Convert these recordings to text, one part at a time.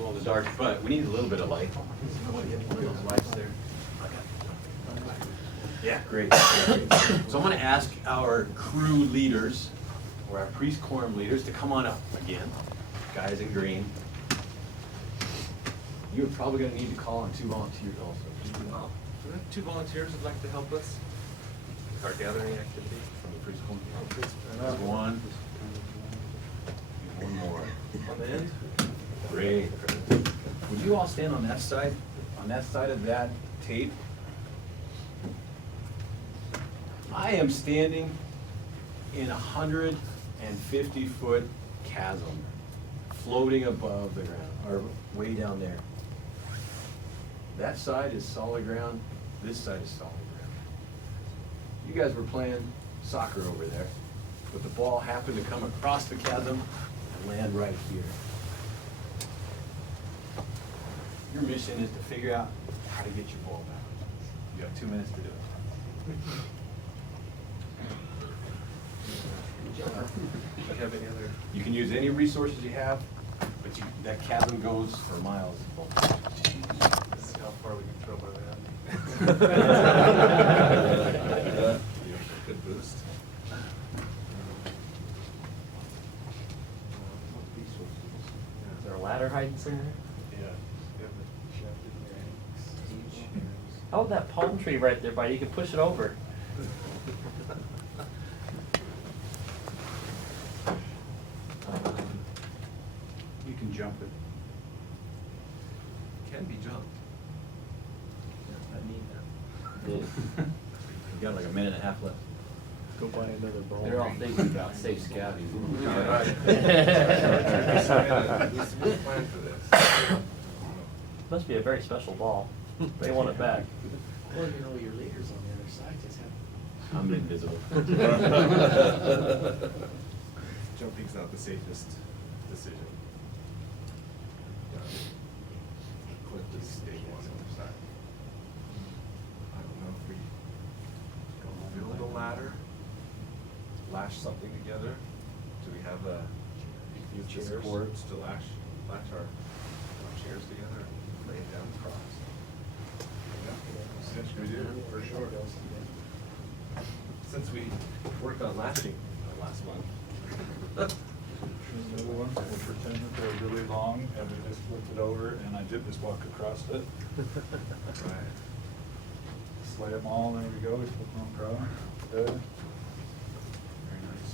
too all the dark, but we need a little bit of light. I want to get one of those lights there. Yeah, great. So I'm going to ask our crew leaders, or our priest quorum leaders, to come on up again. Guys in green. You're probably going to need to call on 2 volunteers also. Wow. Do we have 2 volunteers who'd like to help us with our gathering activity? From the priest quorum. Oh, please. There's one. One more. On the end? Great. Would you all stand on that side of that tape? I am standing in a 150-foot chasm, floating above the ground, or way down there. That side is solid ground, this side is solid ground. You guys were playing soccer over there, but the ball happened to come across the chasm and land right here. Your mission is to figure out how to get your ball back. You have 2 minutes to do it. Do you have any other? You can use any resources you have, but that chasm goes for miles. Let's see how far we can throw by that. Good boost. Is there a ladder hiding somewhere? Oh, that palm tree right there, buddy. You can push it over. You can jump it. Can be jumped. I need You got like a minute and a half left. Go buy another ball. They're all thinking about safe scouting. Plan for this. Must be a very special ball. They want it back. Well, you know, your leaders on the other side just have. I'm invisible. Jumping's not the safest decision. Cliff is stable on the other side. I don't know if we build a ladder, lash something together. Do we have a few supports to lash our chairs together and lay it down across? Yes, we do, for sure. Since we worked on lashing last month. There's another one, we'll pretend that they're really long, and we just flipped it over, and I did just walk across it. Right. Slay them all, there we go, we flip them across. Good. Very nice.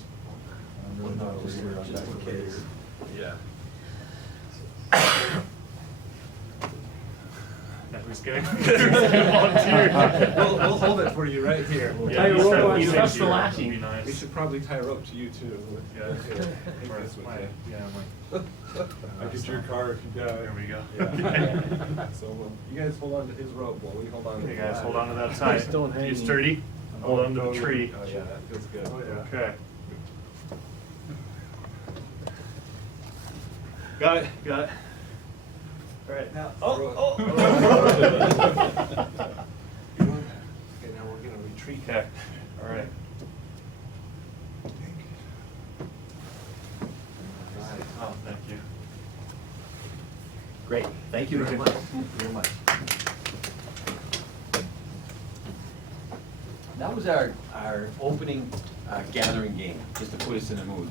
And then over here, on Just back in over case. here. Yeah. Who's kidding? We'll hold it for you right here. Tie a rope on stuff for lashing. We should probably tie a rope to you too. Yeah. Take this with you. Yeah, I'll get your car if you die. There we go. Yeah. So you guys hold on to his rope while we hold on to the You guys hold ladder. on to that tight. Still hanging. You sturdy? Hold on to the tree. Oh yeah, that feels good. Oh, yeah. Okay. Got it, got it. All right, now, Okay, oh. Okay, now we're gonna retreat. Okay, all right. Right. Oh, thank you. Great, thank you very much. That was our opening gathering game, just to put us in a mood.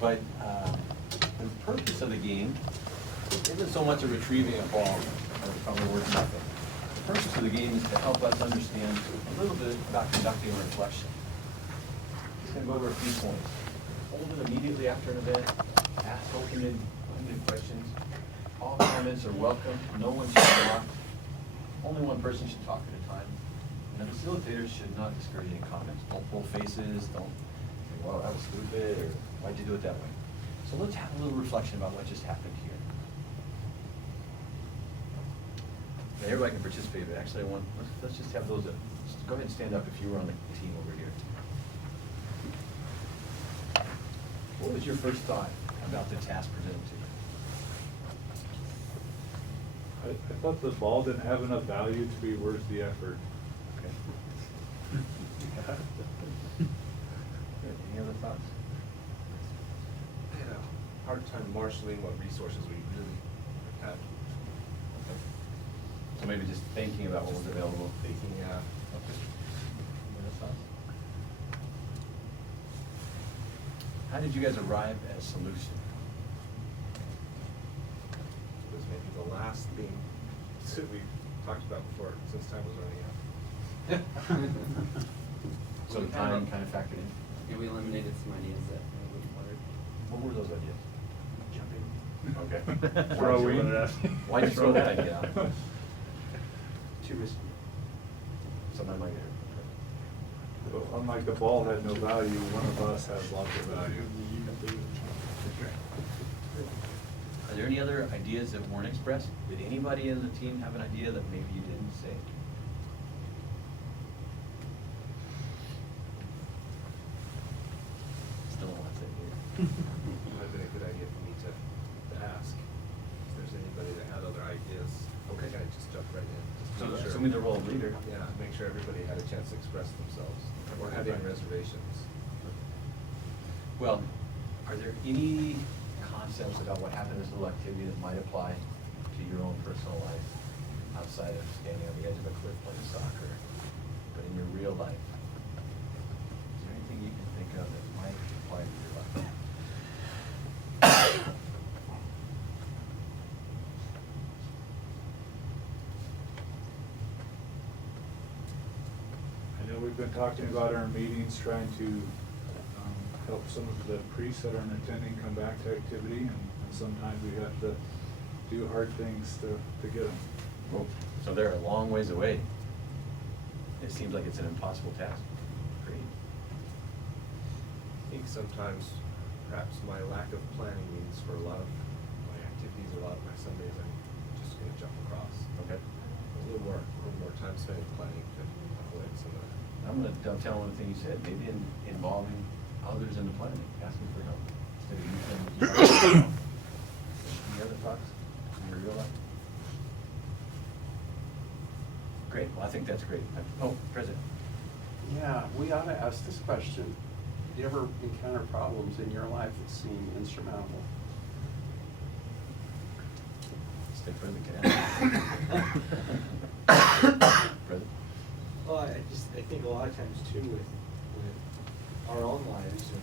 But the purpose of the game isn't so much a retrieving a ball, or probably worth nothing. The purpose of the game is to help us understand a little bit about conducting a reflection. Just gonna go over a few points. Hold it immediately after an event, ask open-ended questions. All comments are welcome, no one should talk. Only one person should talk at a time. And the facilitators should not discourage any comments. Don't pull faces, don't say, well, that was stupid, or why'd you do it that way? So let's have a little reflection about what just happened here. And everybody can participate, but actually let's just have those, just go ahead and stand up if you were on the team over here. What was your first thought about the task presented to you? I thought the ball didn't have enough value to be worth the effort. Okay. Good. Any other thoughts? I had a hard time marshaling what resources we really had. So maybe just thinking about what was available. Thinking, How did you guys arrive at a solution? was maybe the last thing that we talked about before, since time was running out. So the time kind of factored in? Yeah, we eliminated some ideas that we wondered. What were those ideas? Jumping. Okay. Throwing. Why'd you throw that idea out? Too risky. Something like that. Well, unlike the ball had no value, one of us has lots of value. Are there any other ideas that weren't expressed? Did anybody in the team have an idea that maybe you didn't say? Still don't want to say here. It might have been a good idea for me to ask if there's anybody that had other ideas. Okay. I just jump right in. Just So make sure- assuming the role of leader. Yeah, make sure everybody had a chance to express themselves, or had any reservations. Well, are there any concepts about what happened in this little activity that might apply to your own personal life outside of standing on the edge of a cliff playing soccer, but in your real life? Is there anything you can think of that might apply to your life? I know we've been talking about our meetings, trying to help some of the priests that aren't attending come back to activity, and sometimes we have to do hard things to get them. Well, so they're a long ways away. It seems like it's an impossible task. Great. I think sometimes, perhaps my lack of planning means for a lot of my activities, a lot of my Sundays, I'm just gonna jump across. Okay. A little more time spent in planning could avoid some of that. I'm gonna dovetail on the thing you said, maybe involving others in the planning, asking for help instead of you. Any other thoughts in your real life? Great, well, I think that's great. Oh, President. Yeah, we ought to ask this question. Did you ever encounter problems in your life that seem insurmountable? Stay further, President? Well, I think a lot of times too with our own lives and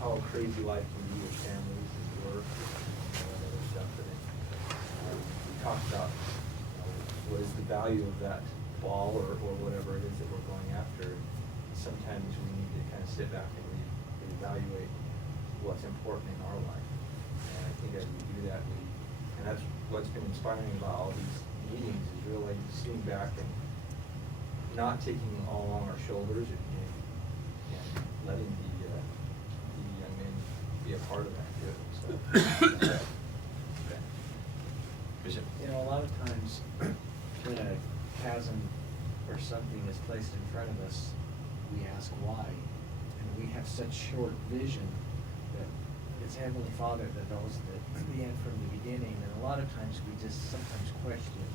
how crazy life can be with families and work and all that other stuff. And we talked about what is the value of that ball or whatever it is that we're going after. Sometimes we need to kind of sit back and reevaluate what's important in our life. And I think as we do that, and that's what's been inspiring about all these meetings is really sitting back and not taking it all on our shoulders and letting the young men be a part of that too. So, Bishop? You know, a lot of times when a chasm or something is placed in front of us, we ask why. And we have such short vision that it's Heavenly Father that knows the end from the beginning. And a lot of times we just sometimes question,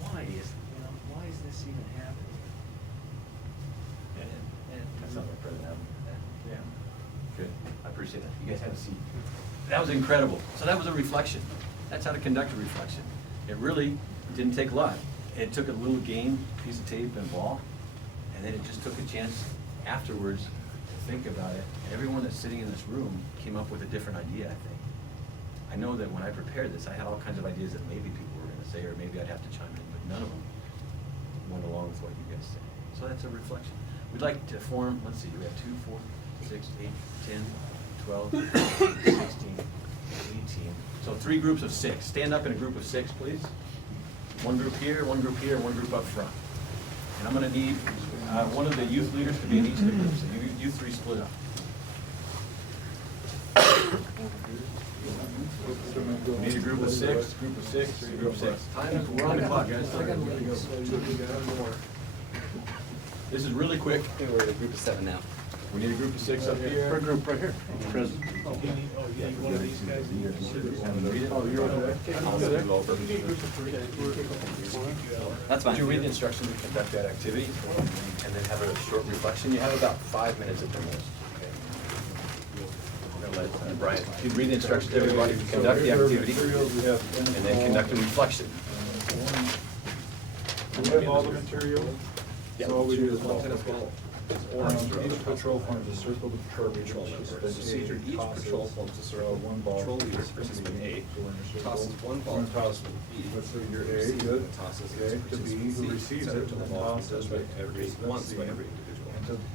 why is this even happening? And That's not like President Allen. yeah. Good, I appreciate that. You guys have a seat. That was incredible. So that was a reflection. That's how to conduct a reflection. It really didn't take a lot. It took a little game, piece of tape and ball, and then it just took a chance afterwards to think about it. And everyone that's sitting in this room came up with a different idea, I think. I know that when I prepared this, I had all kinds of ideas that maybe people were gonna say, or maybe I'd have to chime in, but none of them went along with what you guys said. So that's a reflection. We'd like to form, let's see, we have 2, 4, 6, 8, 10, 12, 16, 18. So 3 groups of 6. Stand up in a group of 6, please. One group here, one group here, and one group up front. And I'm gonna need one of the youth leaders to be in each of the groups. So you 3 split up. We need a group of 6, group of 6, group of 6. Time, we're on the clock, guys. This is really quick. I think we're at a group of 7 now. We need a group of 6 up here. Per group right here. President. Oh, you're okay. That's fine. Would you read the instructions to conduct that activity and then have a short reflection? You have about 5 minutes at the most. Okay. Brian, you read the instructions to everybody, conduct the activity, and then conduct a reflection. We have all the materials, so all we do is One tennis ball is orange. each patrol forms a circle to patrol Patrol leader. member. Procedure, each patrol forms a circle. One ball. Patrol leader, participant A, tosses one ball to participant B. Let's say you're A, Receiver good. tosses it Okay, to to B, participant who C. receives Send it, to the and ball, tosses touched by it every, to once by C. every individual.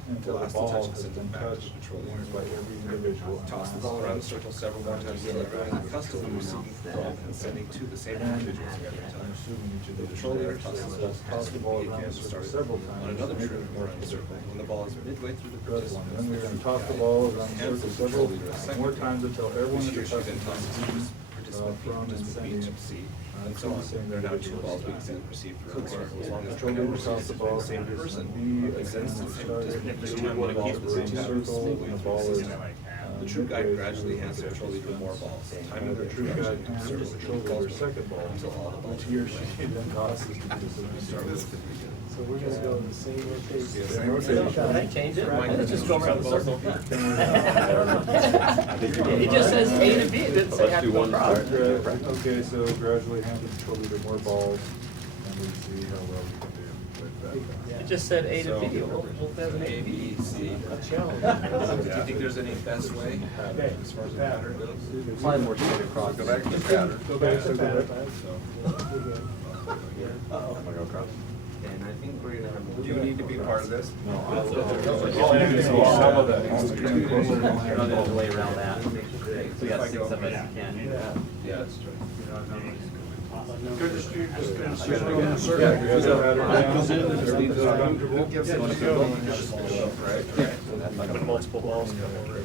Until the Last ball touch has is sent been back to touched the patrol by leader. every individual. Toss the ball around the circle several more times until everyone in custody of receiving from and sending to the same individuals every I'm time. assuming each of The those patrol leader is tosses there. it, Toss the ball around again, the circle started several times. on another maybe trip more around the circle. When the ball is midway through the Good one. Then we're gonna participant. toss the ball around the Hands circle the several patrol leader a second more time. times until everyone She in or the she then tosses custody participant B, from and participant B sending to C, and so on. There are now two balls being sent and received around the circle. As long as Patrol leader toss the ball the same to person, B, he sends the same participant This each time time when one the ball ball is is around the circle and the ball is. The true guide gradually hands the patrol leader more balls. Time of The their true guide introduction, hands the circle patrol balls leader second ball, until all the balls which he or she then tosses to the start participant. with. So we're gonna go in the same rotation. Yeah, same rotation. Should I change it? Mike, Let's just go around the circle. I don't know. It just says A to B, it didn't say Let's have do to go one across. Okay, so gradually hand the patrol leader more balls, and we see how well we can do with that. It just said A to So, B, we'll designate A, B, C. A challenge. Do you think there's any best way as far as the pattern goes? Probably more straight across. Go back to the pattern. Go back to the. Uh-oh. And I think we're gonna have. Do you need to be part of this? No, Some of that needs to be There's included. a way around that. We got 6 of us, you can. Yeah, that's true. With multiple balls coming over. Okay,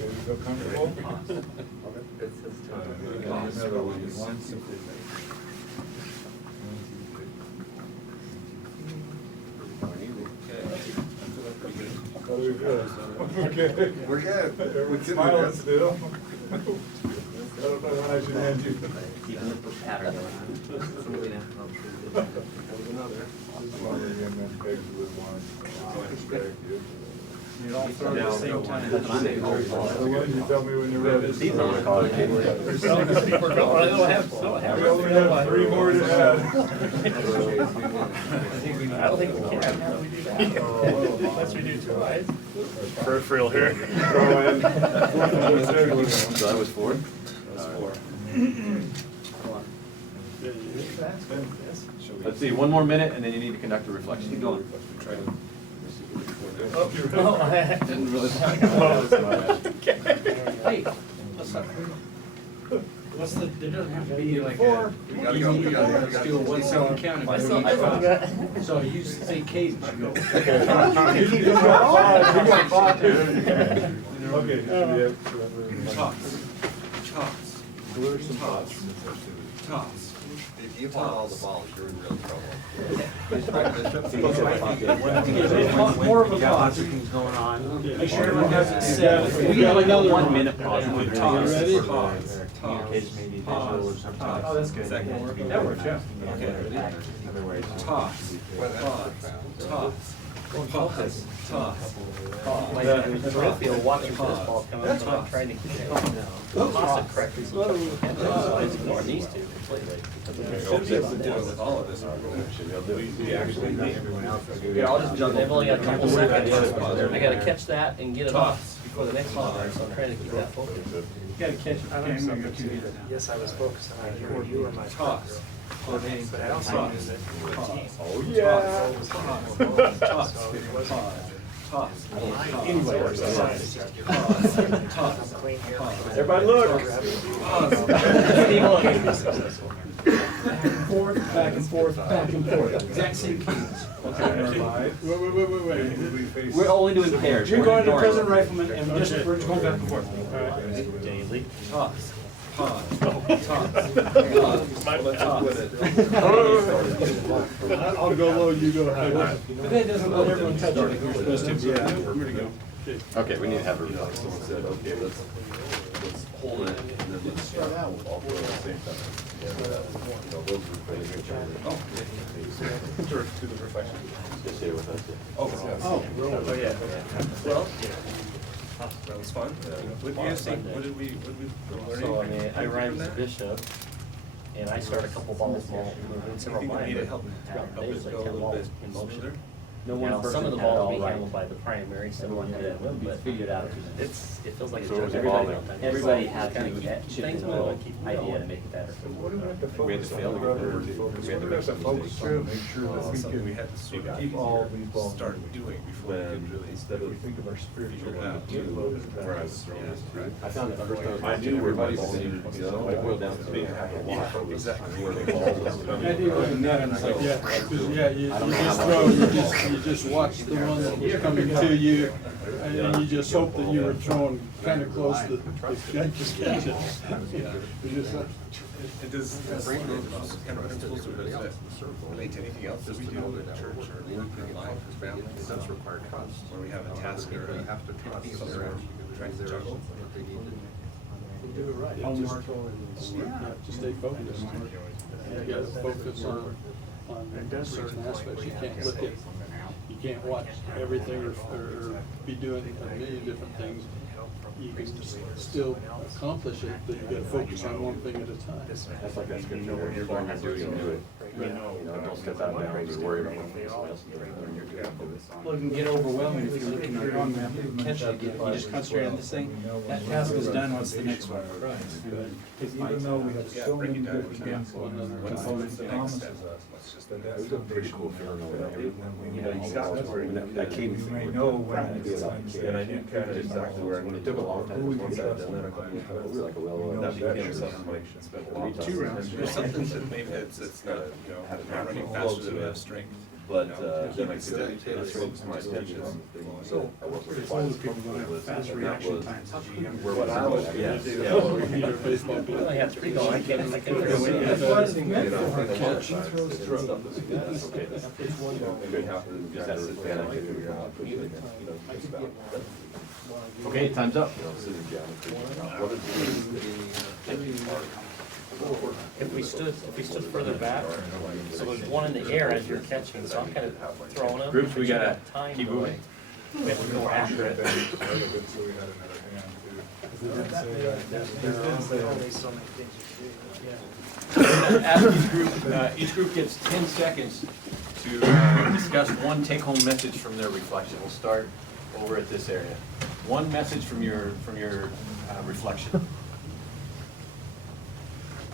you feel comfortable? It's his turn. Another one. One, two, Oh, we're good. Okay. We're good. Everyone's smiling still. I don't know when I should hand you. Keeping the pattern going. That was another. You don't throw at the same time. You tell me when you're ready. These are We only have 3 more to add. I don't think we can. Unless we do 2 eyes. Peripheral here. Throw in. So that was 4? That was 4. Let's see, one more minute, and then you need to conduct a reflection. Keep going. Try to. Didn't really. Hey, what's the, there doesn't have to be like a. We gotta go, we gotta go. Let's do a 1 second count. I saw So you say cadence, you go. You got 5. Okay. Toss. Toss. Blur some Toss. thoughts. Toss. If you hold all the balls, you're in real trouble. More of a pause. Going on. Make sure everyone has it set. We have like a 1 minute pause. With Toss. Ready? Toss. Toss. Pause. Oh, that's good. Second one. That works, yeah. Okay, ready? Toss. Toss. Toss. Toss. Toss. Like, the real field watching this ball come up, so I'm trying to keep it. Toss it correctly. It's ignoring these two completely. Should be able to do it with all of this. Here, I'll just jump. They've only got a couple seconds. I gotta catch that and get it off before the next one, so I'm trying to keep that focused. Gotta catch it. I learned something too. Yes, I was focused on it. You were my Toss. coordinating, but I also used it for a team. Oh, yeah. Toss. Toss. Anyway, Toss. clean here. Everybody look. Back and forth, back and forth. Exact same cadence. Wait. We're only doing pairs. You're We're going to ignoring- President Rifleman and we're just going back and forth. Daily. Toss. Toss. I'll go low, you go high. But that doesn't let everyone touch it like you're supposed to. Where to go? Okay, we need to have a reflection. Someone said, okay, let's hold it, and then let's start out with all four at the same time. To the reflection. Just here with us. Oh, Oh, yeah. Well, That was fun. What do you guys think, what did we learn? So, I mean, I Anything ride from as a that? bishop, and I start a couple balls moving several Anything we need to lines. help There's it like go a 10 little balls bit in motion. smoother? No one person some of the had it balls all will be right. handled by the primary, some one had it, but Figured out. it feels like it's So it was just evolving. everybody. Everybody had Kinda to keep chip things in moving, their keep idea going. to make it better. What do we have to We had focus to on? fail, What do we have to we focus had on? to What do we have to make focus mistakes. on, make sure that we Something we can had to sort of keep all these balls start moving. doing before we could really. If we think of our spiritual Figure it out, life, too. what is that? Whereas, I found that first I was I watching knew where my everybody, ball needed to you go. know, I boiled down to being a Exactly. where the ball was coming. The idea wasn't that, it's like, yeah, 'cause, yeah, you I don't know just how throw, much- you just watch the one that was coming to you, and then you just hope that you were throwing kind of close to, the guy just catch it. It's just like- It does, those kind of principles, or does that relate to anything else that we do in church or work in life as families? It does require trust. Where we have a task or a, something we're trying to juggle. Do it right. Homework, just stay focused. You gotta focus on certain aspects. You can't look at, you can't watch everything or be doing a million different things. You can still accomplish it, but you gotta focus on one thing at a time. That's like that scripture where you're going to do it, you do it. You know, don't step out of bounds or worry about what somebody else is doing. You're good at it. Well, it can get overwhelming if you're looking at your own map, you catch it again, you just concentrate on this thing, that task is done, what's the next one? Even though we have so many different things going on, our What's component the next promises step? us Let's just, that It that's was a the pretty vision. cool feeling over there. You You know, you got to where that cadence. You may know when it's time to. And I knew kind of exactly where, when it took a long time, Who we once can I'd trust. done that a couple of times, we were like, well, We know that that became is- something like, spent a lot of 2 time. rounds. there's something that maybe it's not, you know, not running faster than we have strength. But, You know, then I keep it steady, could focus my attention on things. So, I worked with Older clients. people don't have fast And that reaction was times as you younger. Where I was, yeah. We need our baseball We player. only have 3 going, I can't That's what it's meant for. Catch and throw stroke. That's okay. Good half of it, just has to sit down, I can figure out, push it again, you know, just about. Okay, time's up. You know, scissors geometry. What is If we stood further back, so there's one in the air as you're catching, so I'm kind of throwing them. Groups, we but you gotta got time keep to, moving. We have to be more accurate. So we had another hand too. Ask each group gets 10 seconds to discuss one take-home message from their reflection. We'll start over at this area. One message from your reflection.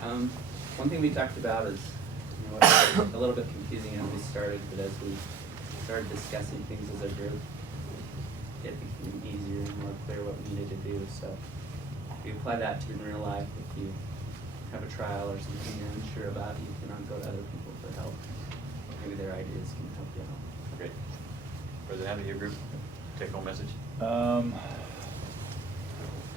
One thing we talked about is, you know, it was a little bit confusing as we started, but as we started discussing things as a group, it became easier and more clear what we needed to do. So if you apply that to in real life, if you have a trial or something you're unsure about, you can go to other people for help. Maybe their ideas can help you out. Great. President, out of your group, take-home message?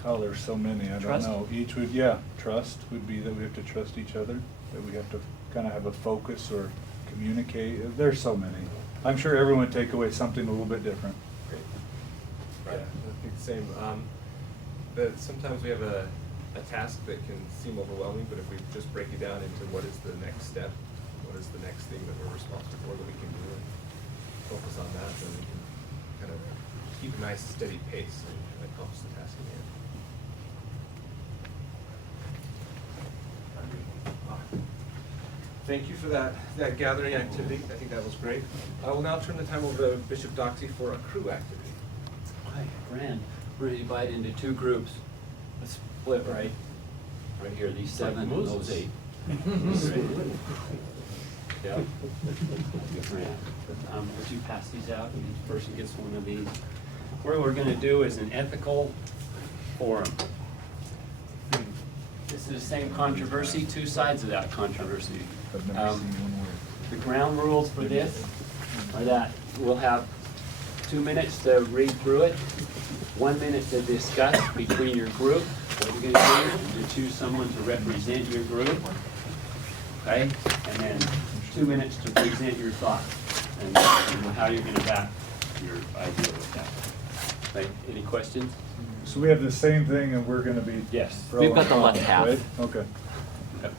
Oh, there's so many, I don't Trust? know. Each would, trust would be that we have to trust each other, that we have to kind of have a focus or communicate. There's so many. I'm sure everyone would take away something a little bit different. Great. Yeah, I think the same. That sometimes we have a task that can seem overwhelming, but if we just break it down into what is the next step, what is the next thing that we're responsible for that we can do, and focus on that, then we can kind of keep a nice steady pace and accomplish the task in the end. Thank you for that gathering activity. I think that was great. I will now turn the time over to Bishop Doxey for a crew activity. Hi, Fran, we're divided into 2 groups, a split, right? Right here, these 7 and those 8. Yeah. Would you pass these out, and each person gets one of these? What we're gonna do is an ethical forum. This is the same controversy, 2 sides of that controversy. I've never seen one word. The ground rules for this are that we'll have 2 minutes to read through it, 1 minute to discuss between your group, what you're gonna do, to choose someone to represent your group, okay? And then 2 minutes to present your thoughts and how you're gonna back your idea with that. Right, any questions? So we have the same thing and we're gonna be. Yes. throwing We've got the left off, half. right? Okay. Yep.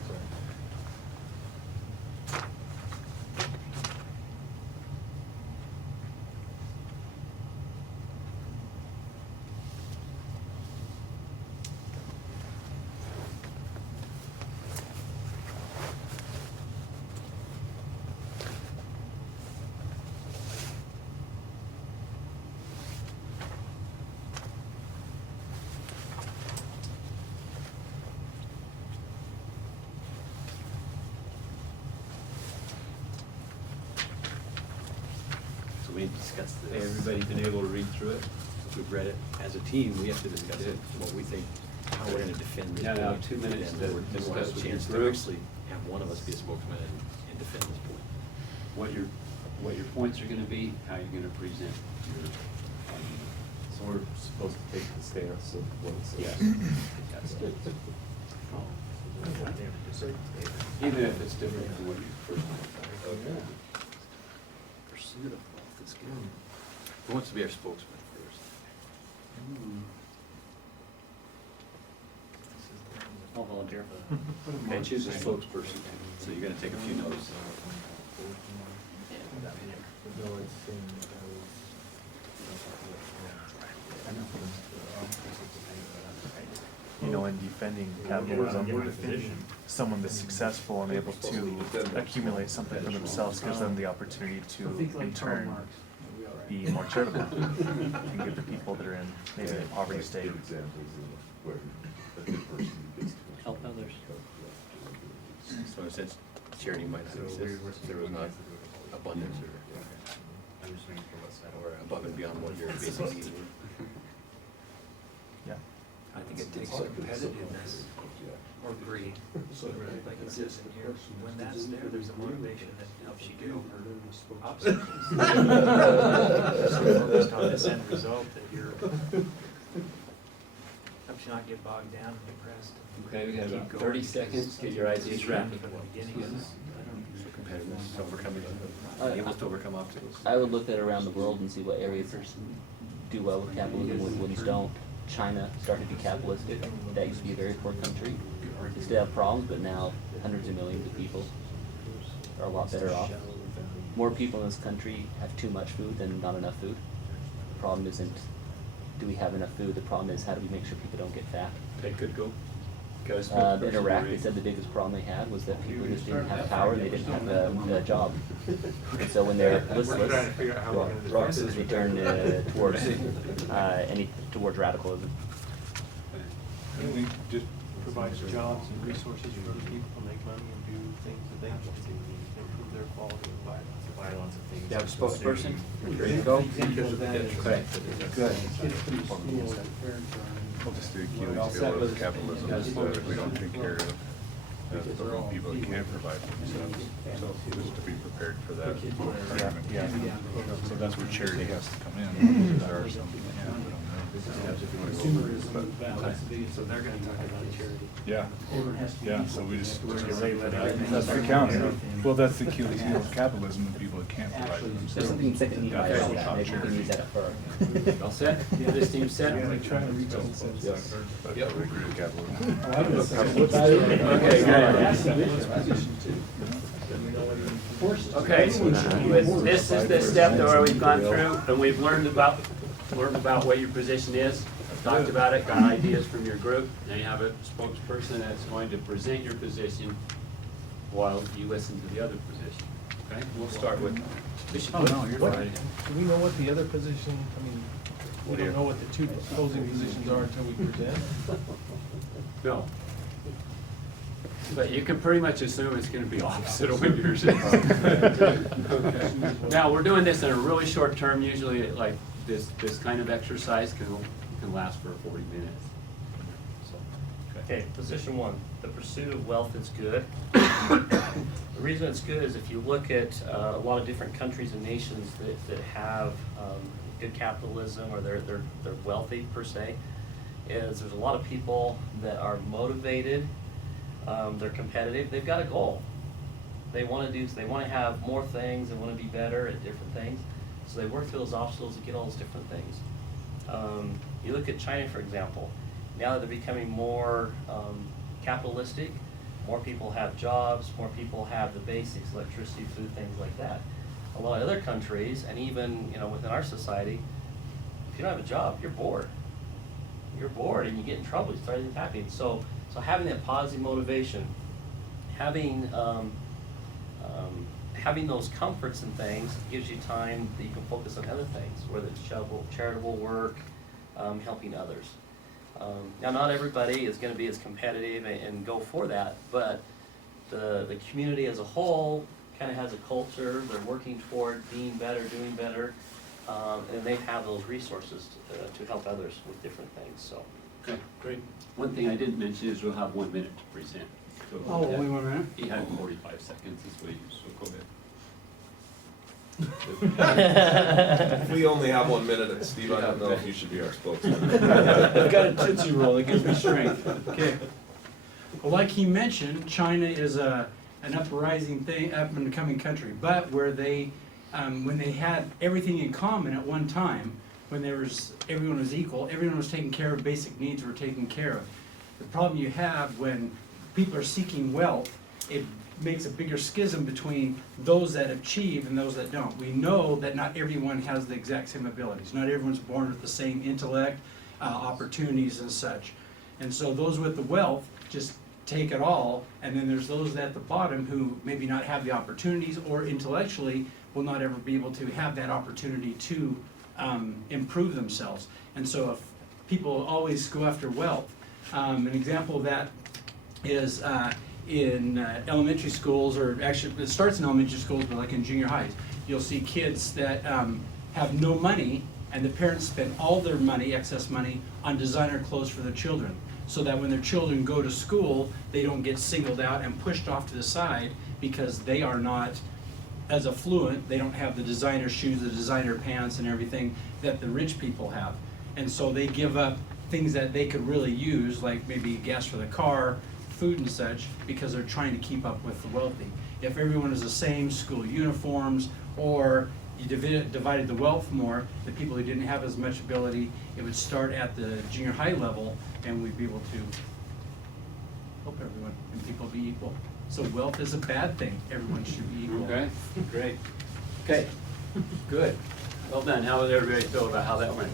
discussed Has this. everybody been able to read through it? We've read it, as a team, we have to discuss it, what we think, how we're gonna defend this Yeah, point. now 2 minutes And to then we'll discuss have a with chance your to group. actually have one of us be a spokesman and defend this point. What your points are gonna be, how you're gonna present your argument. So we're supposed to take the stance of what it says. Yes. That's it. Even if it's different from what you first. Pursuit of wealth is good. Who wants to be our spokesman first? I'll volunteer for that. Okay, choose a spokesperson, so you're gonna take a few notes. You know, in defending capitalism, someone that's successful and able to accumulate something for themselves gives them the opportunity to, in turn, be more charitable and give the people that are in maybe a poverty state. Help others. So in a sense, charity might not exist, if there was not abundance or above and beyond what your basic needs were. Yeah. I think it takes competitiveness or greed, like it says in here. When that's there, there's a motivation that helps you get over obstacles. So focused on this end result that you're, helps you not get bogged down and depressed. Okay, we got Keep about going. 30 seconds, get your ideas wrapped. From the beginning. So competitiveness, overcoming, able to overcome obstacles. I would look at around the world and see what areas do well with capitalism, what ones don't. China started to be capitalistic. That used to be a very poor country. They still have problems, but now hundreds of millions of people are a lot better off. More people in this country have too much food than not enough food. The problem isn't, do we have enough food? The problem is, how do we make sure people don't get fat? Okay, good, go. Goes In Iraq, they said the biggest problem they had was that people just didn't have power and they didn't have a job. And so when they're listless, they turn towards radicalism. Can we just Provides jobs and resources for other people to make money and do things that they want to do, improve their quality of life. Violence of things. You have a spokesperson? Ready to go? Okay, good. We'll just do We're all Achilles set heel with of capitalism, is that if we don't take care of the little people that can't provide for themselves. So just to be prepared for that argument. Yeah. So that's where charity has to come in. There are some, yeah, we don't know. So they're gonna talk about charity. Yeah, yeah, so we just get ready for That's that. the counter. Well, that's the Achilles heel of capitalism, the people that can't provide for There's themselves. something second need by that, maybe we can use that for. All set? This team set? But we agree with capitalism. Okay, good. Okay, this is the step that where we've gone through and we've learned about what your position is, talked about it, got ideas from your group. Now you have a spokesperson that's going to present your position while you listen to the other position. Okay, we'll start with Bishop. What, do we know what the other position, I mean, we don't know what the two opposing positions are until we present? No. But you can pretty much assume it's gonna be opposite of what yours is. Now, we're doing this in a really short term, usually like this kind of exercise can last for 40 minutes. So, Okay, position one, the pursuit of wealth is good. The reason it's good is if you look at a lot of different countries and nations that have good capitalism or they're wealthy per se, is there's a lot of people that are motivated, they're competitive, they've got a goal. They want to have more things, they want to be better at different things. So they work through those obstacles to get all those different things. You look at China, for example. Now that they're becoming more capitalistic, more people have jobs, more people have the basics, electricity, food, things like that. A lot of other countries, and even within our society, if you don't have a job, you're bored. You're bored and you get in trouble, you start attacking. So having that positive motivation, having those comforts and things gives you time that you can focus on other things, whether it's charitable work, helping others. Now, not everybody is going to be as competitive and go for that, but the community as a whole kind of has a culture. They're working toward being better, doing better. and they have those resources to help others with different things, so. Okay, great. One thing I didn't mention is we'll have 1 minute to present. So Oh, only 1 minute? He had 45 seconds, is what he used, so go ahead. If we only have 1 minute, Steve, I don't know if you should be our spokesman. I've got a Tootsie Roll, it gives me strength. Okay. Well, like he mentioned, China is an uprising thing, up and coming country, but where they, when they had everything in common at one time, when everyone was equal, everyone was taken care of, basic needs were taken care of. The problem you have when people are seeking wealth, it makes a bigger schism between those that achieve and those that don't. We know that not everyone has the exact same abilities. Not everyone's born with the same intellect, opportunities and such. And so those with the wealth just take it all, and then there's those at the bottom who maybe not have the opportunities or intellectually will not ever be able to have that opportunity to improve themselves. And so if people always go after wealth, an example of that is in elementary schools, or actually it starts in elementary schools, but like in junior highs, you'll see kids that have no money, and the parents spend all their money, excess money, on designer clothes for their children, so that when their children go to school, they don't get singled out and pushed off to the side because they are not as affluent, they don't have the designer shoes, the designer pants and everything that the rich people have. And so they give up things that they could really use, like maybe gas for the car, food and such, because they're trying to keep up with the wealthy. If everyone is the same, school uniforms, or you divided the wealth more, the people who didn't have as much ability, it would start at the junior high level, and we'd be able to help everyone and people be equal. So wealth is a bad thing. Everyone should be equal. Okay, great. Okay, good. Well done. How does everybody feel about how that went?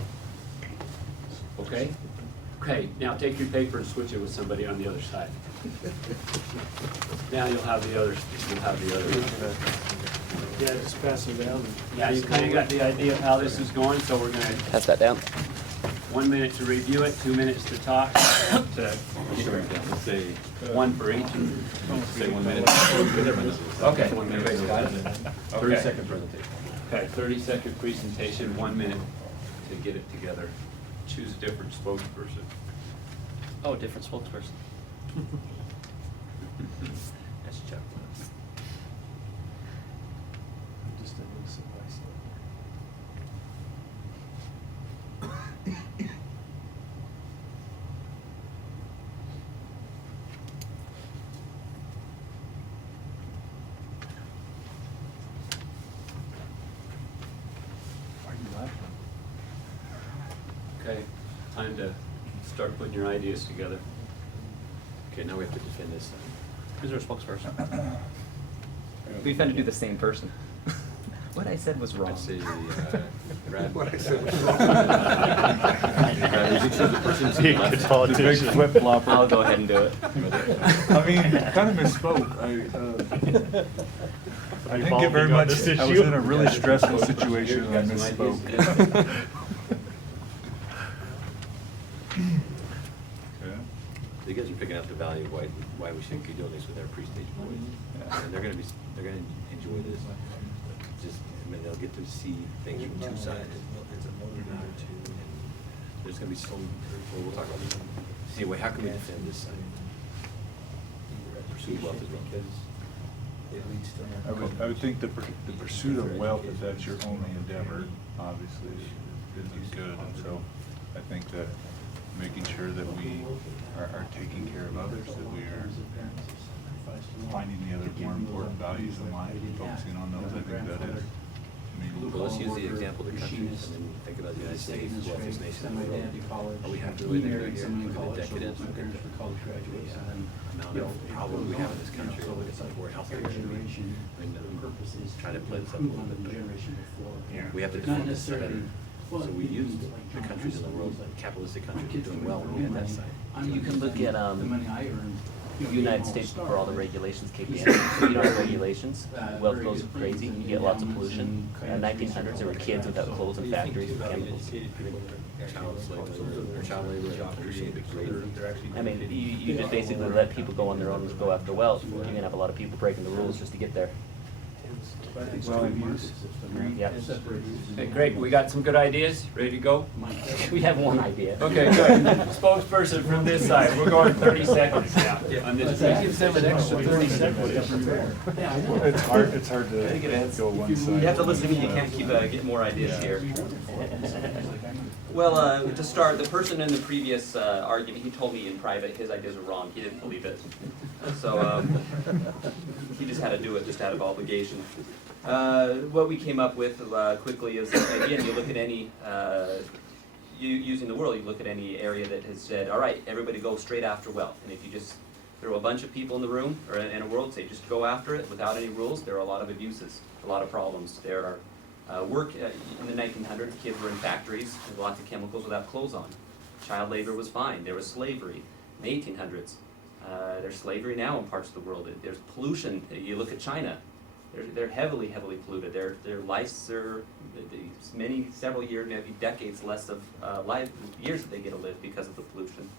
Okay? Okay, now take your paper and switch it with somebody on the other side. Now you'll have the others, Yeah, just pass it down. Yeah, you kind of got the idea of how this is going, so we're gonna, Pass that down. 1 minute to review it, 2 minutes to talk, Let's say, one for each. say 1 minute. Okay. Everybody's got it. 30-second presentation. Okay, 30-second presentation, 1 minute to get it together. Choose a different spokesperson. Oh, different spokesperson. That's Chuck. Just a little suffice. Why are you laughing? Okay, time to start putting your ideas together. Okay, now we have to defend this. Who's our spokesperson? We tend to do the same person. What I said was wrong. I'd say, Brad. What I said was wrong. Be a good politician. I'll go ahead and do it. I mean, kind of misspoke. I didn't get very much, I was in a really stressful situation and I misspoke. You guys are picking up the value of why we should be doing this with our pre-stage boys. And they're gonna enjoy this. Just, I mean, they'll get to see things from two sides. There's gonna be some, well, we'll talk about this. See, wait, how can we defend this side? Pursue wealth as well. I would think the pursuit of wealth, if that's your only endeavor, obviously isn't good. And so I think that making sure that we are taking care of others, that we are finding the other more important values in life and focusing on those, I think that is. Well, let's use the example of the countries, and then think about the United States, the wealthiest nation in the world. Are we happy with the way here? Look at the decadence, look at the amount of problems we have in this country, look at the poor healthcare. I mean, trying to play this up a little bit, but we have to defend this better. So we use the countries in the world, capitalistic countries doing well, and we have that side. You can look at The money I earn. United States before all the regulations came in. If you don't have regulations, wealth goes crazy, you get lots of pollution. In the 1900s, there were kids without clothes in factories with chemicals. Child labor, producing big labor. I mean, you just basically let people go on their own and go after wealth. You're gonna have a lot of people breaking the rules just to get there. Okay, great, we got some good ideas, ready to go? We have one idea. Okay, good. Spokesperson from this side, we're going 30 seconds now on this. Gives them an extra 30 seconds to prepare. It's hard to go one side. You have to listen to me, you can't keep, get more ideas here. Well, to start, the person in the previous argument, he told me in private his ideas were wrong. He didn't believe it. So he just had to do it just out of obligation. What we came up with quickly is, again, you look at any, using the world, you look at any area that has said, all right, everybody go straight after wealth. And if you just throw a bunch of people in the room, or in a world, say just go after it without any rules, there are a lot of abuses, a lot of problems. There are work in the 1900s, kids were in factories with lots of chemicals without clothes on. Child labor was fine. There was slavery in the 1800s. There's slavery now in parts of the world. There's pollution. You look at China. They're heavily polluted. Their lives are several years, maybe decades less of years that they get to live because of the pollution.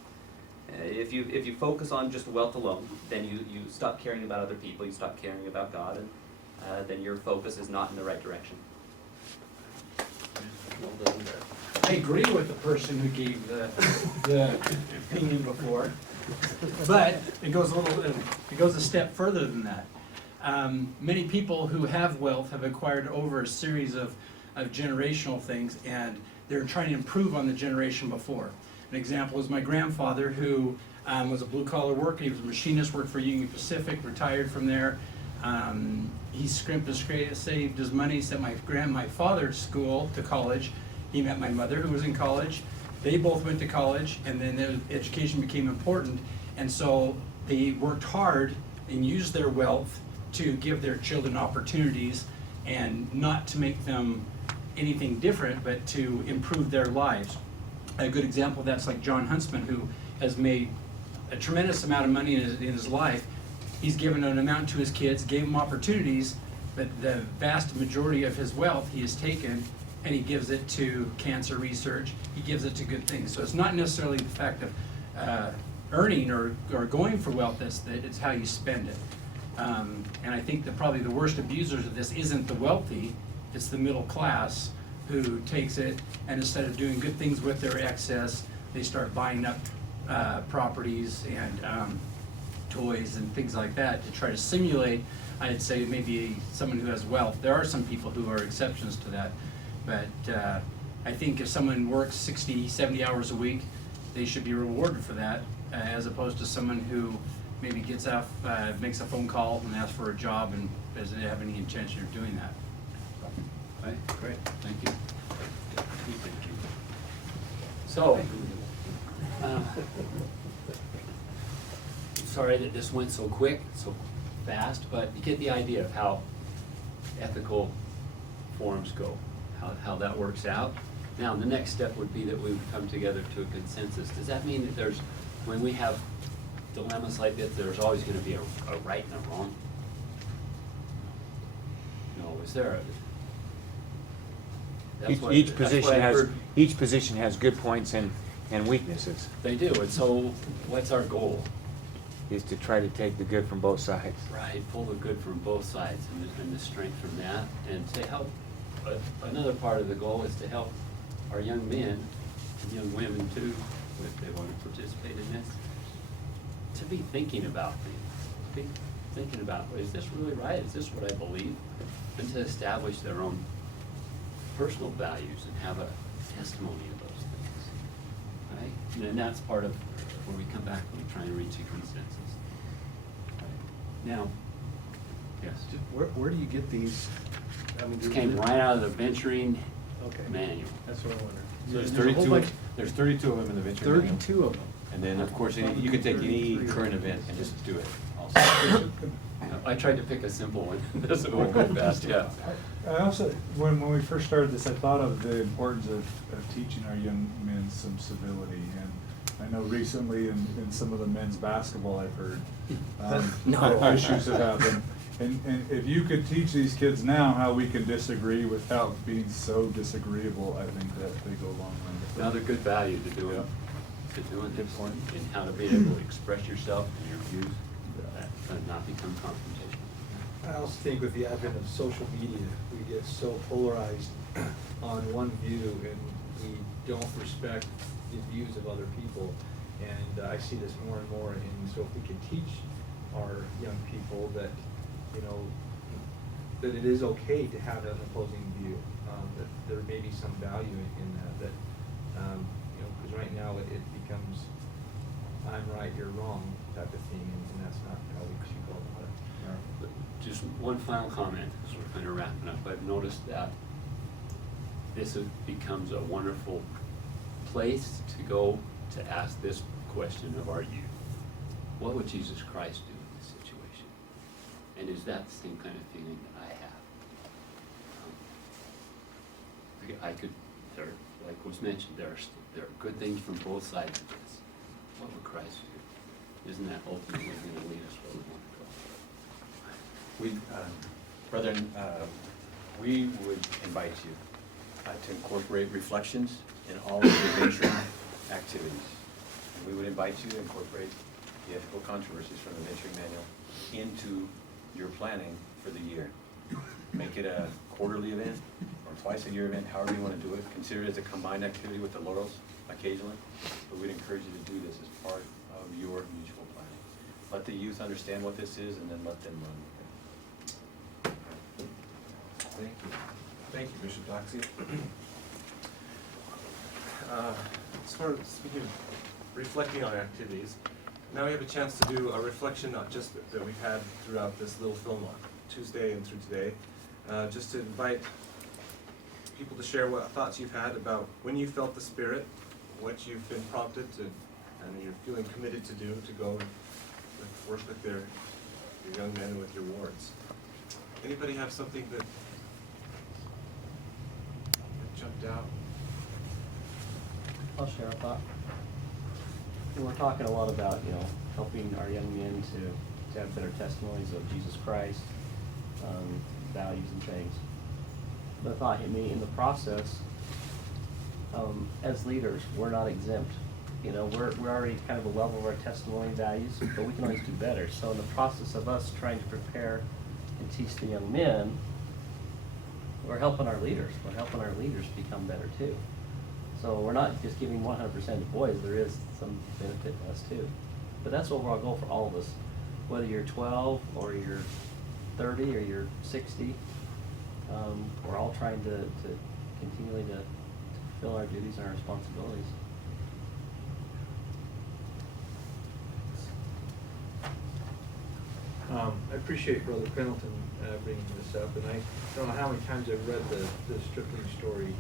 If you focus on just wealth alone, then you stop caring about other people. You stop caring about God, and then your focus is not in the right direction. I agree with the person who gave the opinion before, but it goes a step further than that. Many people who have wealth have acquired over a series of generational things, and they're trying to improve on the generation before. An example is my grandfather, who was a blue-collar worker. He was a machinist, worked for Union Pacific, retired from there. He scrimped and saved his money, sent my father to school, to college. He met my mother, who was in college. They both went to college, and then their education became important. And so they worked hard and used their wealth to give their children opportunities, and not to make them anything different, but to improve their lives. A good example of that's like John Huntsman, who has made a tremendous amount of money in his life. He's given an amount to his kids, gave them opportunities, but the vast majority of his wealth he has taken and he gives it to cancer research, he gives it to good things. So it's not necessarily the fact of earning or going for wealth, it's how you spend it. And I think that probably the worst abusers of this isn't the wealthy, it's the middle class who takes it, and instead of doing good things with their excess, they start buying up properties and toys and things like that to try to simulate, I'd say, maybe someone who has wealth. There are some people who are exceptions to that, but I think if someone works 60, 70 hours a week, they should be rewarded for that, as opposed to someone who maybe gets off, makes a phone call and asks for a job and doesn't have any intention of doing that. Okay, great, thank you. So, sorry that this went so quick, so fast, but you get the idea of how ethical forums go, how that works out. Now, the next step would be that we would come together to a consensus. Does that mean that when we have dilemmas like this, there's always going to be a right and a wrong? No, is there a... Each position has good points and weaknesses. They do, and so what's our goal? Is to try to take the good from both sides. Right, pull the good from both sides and the strength from that, and to help, another part of the goal is to help our young men and young women too, if they want to participate in this, to be thinking about things, be thinking about, is this really right, is this what I believe, and to establish their own personal values and have a testimony of those things, right? And then that's part of where we come back and we try and reach a consensus. Right. Now, yes? Where do you get these? I mean, This came right out of the venturing Okay. manual. That's what I wondered. So there's a whole 32, bunch- there's 32 of them in the venture manual. 32 of them. And then, of course, you can take any current event and just do it also. I tried to pick a simple one. This will go fast, yeah. I also, when we first started this, I thought of the importance of teaching our young men some civility. And I know recently in some of the men's basketball I've heard, issues have happened. And if you could teach these kids now how we can disagree without being so disagreeable, I think that they go a long way. Another good value to doing, this, and how to be able to express yourself and your views, and not become confrontational. I also think with the advent of social media, we get so polarized on one view and we don't respect the views of other people. And I see this more and more, and so if we could teach our young people that, you know, that it is okay to have an opposing view, that there may be some value in that, you know, because right now it becomes I'm right, you're wrong type of thing, and that's not how we should go about it. Just one final comment, as we're kind of wrapping up. I've noticed that this becomes a wonderful place to go to ask this question of our youth. What would Jesus Christ do in this situation? And is that the same kind of feeling that I have? I could, like was mentioned, there are good things from both sides of this. What would Christ do? Isn't that ultimately going to lead us where we want to go? We, brethren, we would invite you to incorporate reflections in all of your venturing activities. And we would invite you to incorporate the ethical controversies from the venturing manual into your planning for the year. Make it a quarterly event or twice a year event, however you want to do it. Consider it as a combined activity with the Loros occasionally, but we'd encourage you to do this as part of your mutual planning. Let the youth understand what this is, and then let them run with it. Thank you. Thank you, Bishop Doxey. As far as speaking of reflecting on activities, now we have a chance to do a reflection, not just that we've had throughout this little Philmont, Tuesday and through today, just to invite people to share what thoughts you've had about when you felt the Spirit, what you've been prompted to, and you're feeling committed to do, to go and work with your young men and with your wards. Anybody have something that jumped out? I'll share a thought. And we're talking a lot about, you know, helping our young men to have better testimonies of Jesus Christ, values and things. The thought hit me in the process, as leaders, we're not exempt. You know, we're already kind of a level of our testimony values, but we can always do better. So in the process of us trying to prepare and teach the young men, we're helping our leaders. We're helping our leaders become better too. So we're not just giving 100% to boys, there is some benefit to us too. But that's the overall goal for all of us. Whether you're 12 or you're 30 or you're 60, we're all trying to continually to fulfill our duties and our responsibilities. I appreciate Brother Pendleton bringing this up, and I don't know how many times I've read the Stripling story,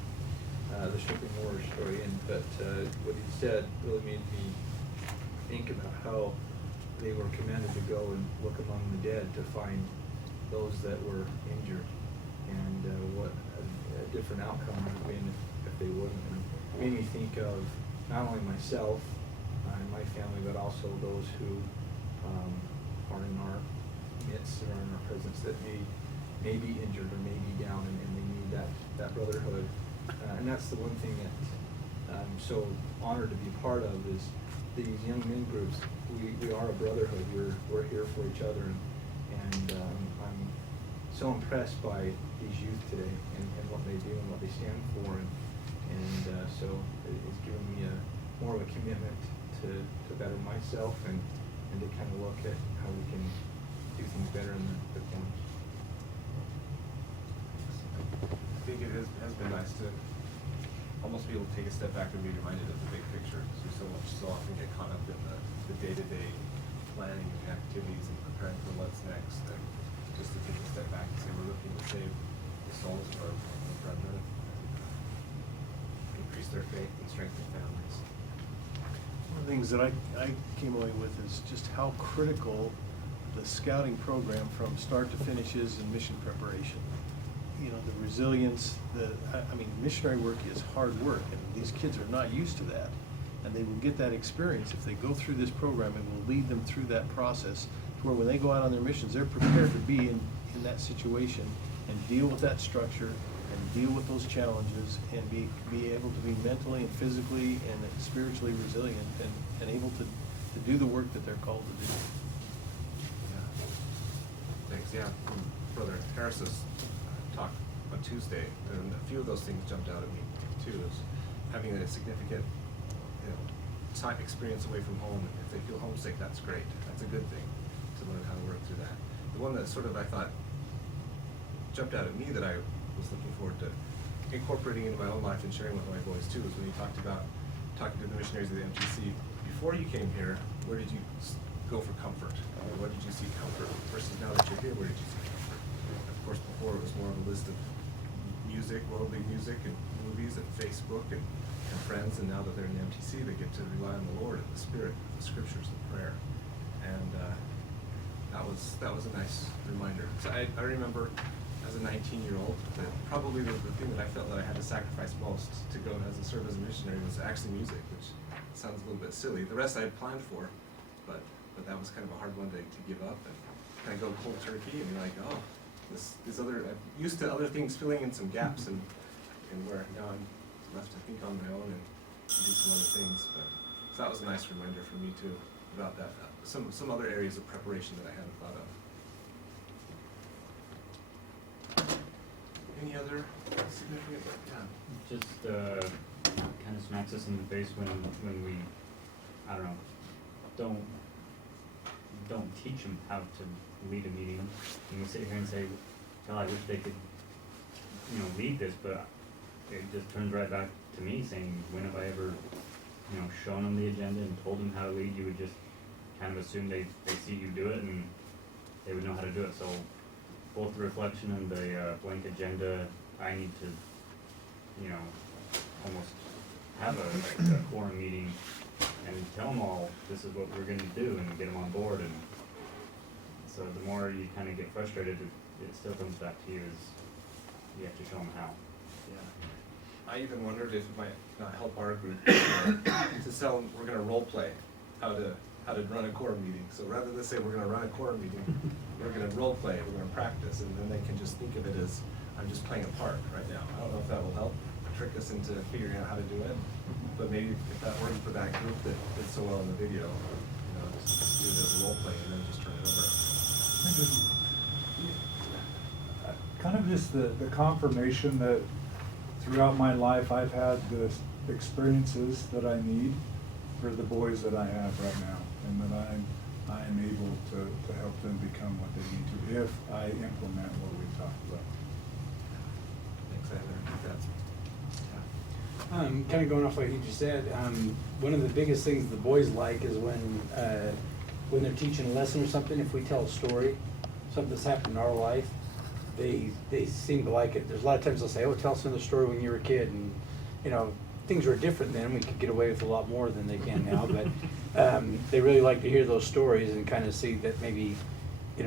the Stripling Warrior story, but what he said really made me think about how they were commanded to go and look among the dead to find those that were injured, and what a different outcome would have been if they wouldn't. And it made me think of not only myself and my family, but also those who are in our midst or in our presence that may be injured or may be down, and they need that brotherhood. And that's the one thing that I'm so honored to be a part of, is these young men groups. We are a brotherhood. We're here for each other, and I'm so impressed by these youth today and what they do and what they stand for, and so it's given me more of a commitment to better myself and to kind of look at how we can do things better in the corners. I think it has been nice to almost be able to take a step back and be reminded of the big picture, because we so often get caught up in the day-to-day planning and activities and preparing for what's next, and just to take a step back and say we're looking to save the souls of our brethren and increase their faith and strengthen families. One of the things that I came away with is just how critical the scouting program from start to finish is in mission preparation. You know, the resilience, I mean, missionary work is hard work, and these kids are not used to that. And they will get that experience if they go through this program. It will lead them through that process to where when they go out on their missions, they're prepared to be in that situation and deal with that structure and deal with those challenges and be able to be mentally and physically and spiritually resilient and able to do the work that they're called to do. Yeah. Thanks. Yeah. Brother Harris's talk on Tuesday, and a few of those things jumped out at me too, is having a significant, time experience away from home. If they feel homesick, that's great. That's a good thing to learn how to work through that. The one that sort of I thought jumped out at me that I was looking forward to incorporating into my own life and sharing with my boys too is when you talked about talking to the missionaries of the MTC. Before you came here, where did you go for comfort? What did you see comfort? Versus now that you're here, where did you see comfort? Of course, before it was more of a list of music, worldly music, and movies, and Facebook, and friends. And now that they're in the MTC, they get to rely on the Lord and the Spirit, the Scriptures, and prayer. And that was a nice reminder. So I remember as a 19-year-old that probably the thing that I felt that I had to sacrifice most to go as a serve as a missionary was actually music, which sounds a little bit silly. The rest I had planned for, but that was kind of a hard one to give up and kind of go cold turkey and be like, oh, this other, I'm used to other things filling in some gaps and where now I'm left to think on my own and do some other things. But so that was a nice reminder for me too about that. Some other areas of preparation that I hadn't thought of. Any other significant, yeah. Just kind of smacks us in the face when we, I don't know, don't teach them how to lead a meeting. And we sit here and say, "God, I wish they could, lead this," but it just turns right back to me saying, when have I ever, shown them the agenda and told them how to lead? You would just kind of assume they see you do it and they would know how to do it. So both the reflection and the blank agenda, I need to, almost have a quorum meeting and tell them all, this is what we're gonna do, and get them on board. And so the more you kind of get frustrated, it still comes back to you as you have to show them how. Yeah. I even wondered if it might not help our group to tell them we're gonna role play how to run a quorum meeting. So rather than say we're gonna run a quorum meeting, we're gonna role play, we're gonna practice, and then they can just think of it as, I'm just playing a part right now. I don't know if that will help trick us into figuring out how to do it, but maybe if that worked for that group that did so well in the video, just do it as a role play and then just turn it over. Kind of just the confirmation that throughout my life I've had the experiences that I need for the boys that I have right now, and that I am able to help them become what they need to if I implement what we've talked about. Thanks, Heather. I think that's, Kind of going off what you just said, one of the biggest things the boys like is when they're teaching a lesson or something, if we tell a story, something that's happened in our life, they seem to like it. There's a lot of times they'll say, oh, tell us another story when you were a kid, and things were different then. We could get away with a lot more than they can now, but they really like to hear those stories and kind of see that maybe, you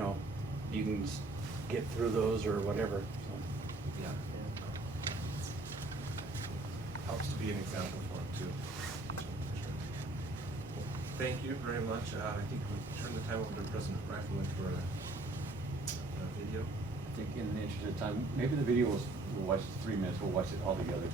can get through those or whatever. So. yeah. Helps to be an example for them too. Well, thank you very much. I think we'll turn the time over to President Rifleman for a video. I think in the interest of time, maybe the video we'll watch 3 minutes, we'll watch it all together.